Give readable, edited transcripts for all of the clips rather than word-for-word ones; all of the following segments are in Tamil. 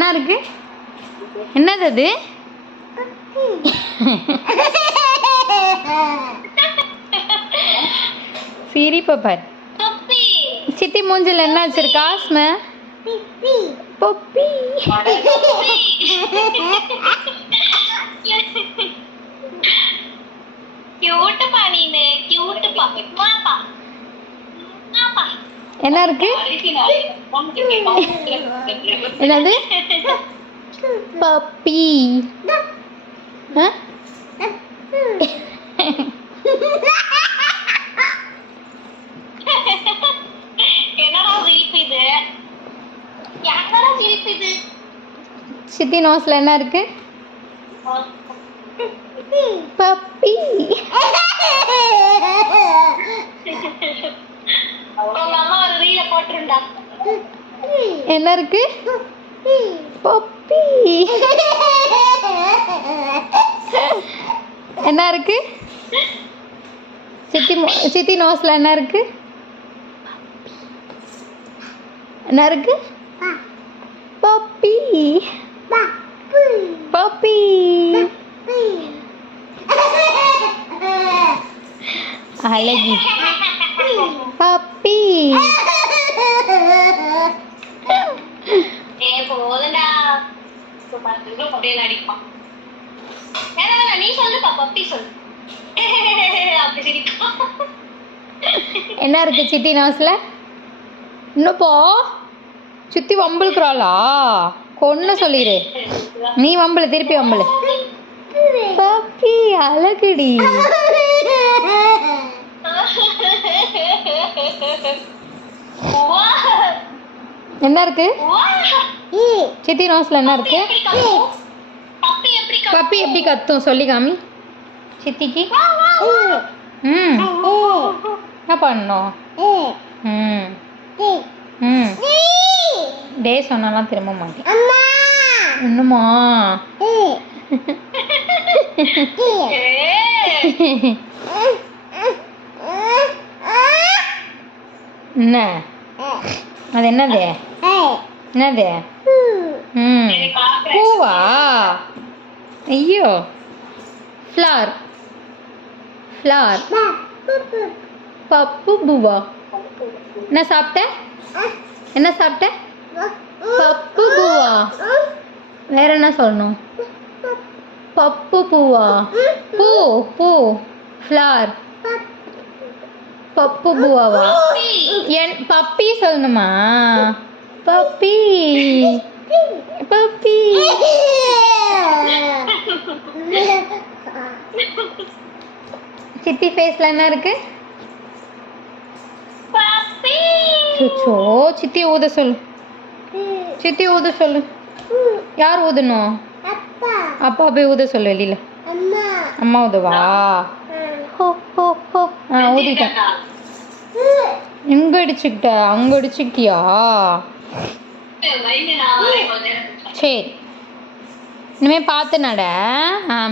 என்ன இருக்கு? என்னது அது? சிரிப்பை பாரு. சித்தி மூஞ்சில் என்ன வச்சிருக்கா? பொப்பி. என்ன இருக்கு? என்னது? பப்பி. சித்தி நோஸ்ல என்ன இருக்கு? பப்பி. என்ன இருக்கு? பப்பி. என்ன இருக்கு? சித்தி நோஸ்ல என்ன இருக்கு? என்ன இருக்கு? பப்பி. பப்பி. அழகி. பப்பி. என்ன இருக்கு சித்தி நோஸ்ல? இன்னும்ப்போ சுத்தி வம்புழுக்கிறாளா? கொன்னு சொல்லிடு. நீ வம்புல, திருப்பி வம்புல. பப்பி அழகுடி. என்ன இருக்கு? சித்தி நோஸ்ல என்ன இருக்கு? பப்பி எப்படி கத்தும் சொல்லி காமி சித்திக்கு. என்ன பண்ணோம்? டே சொன்னாலாம் திரும்ப மாட்டேன். இன்னுமா? என்ன அது? என்னது? என்னது? பூவா? ஐயோ, ஃப்ளவர். ஃப்ளவர். பப்பு பூவா? என்ன சாப்பிட்ட? என்ன சாப்பிட்ட? பப்பு பூவா? வேற என்ன சொல்லணும்? பப்பு பூவா? பூ. பூ. ஃப்ளவர். பப்பு பூவாவா? என் பப்பி சொல்லணுமா? பப்பி. பப்பி. சித்தி ஃபேஸ்ல என்ன இருக்கு? சுச்சோ, சித்தி ஊத சொல்லு. சித்தி ஊத சொல்லு. யார் ஊதணும்? அப்பா போய் ஊத சொல்லு வெளியில. அம்மா ஊதவா? ஊதிட்டேன். எங்க அடிச்சுக்கிட்ட? அங்க அடிச்சுக்கிட்டியா? சரி, இனிமே பார்த்து நட.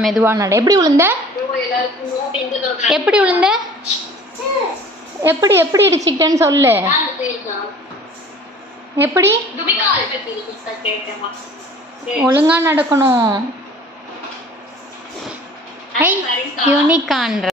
மெதுவா நட. எப்படி விழுந்த? எப்படி விழுந்த? எப்படி எப்படி இடிச்சுக்கிட்டேன்னு சொல்லு. எப்படி? ஒழுங்கா நடக்கணும். யூனிகான்ற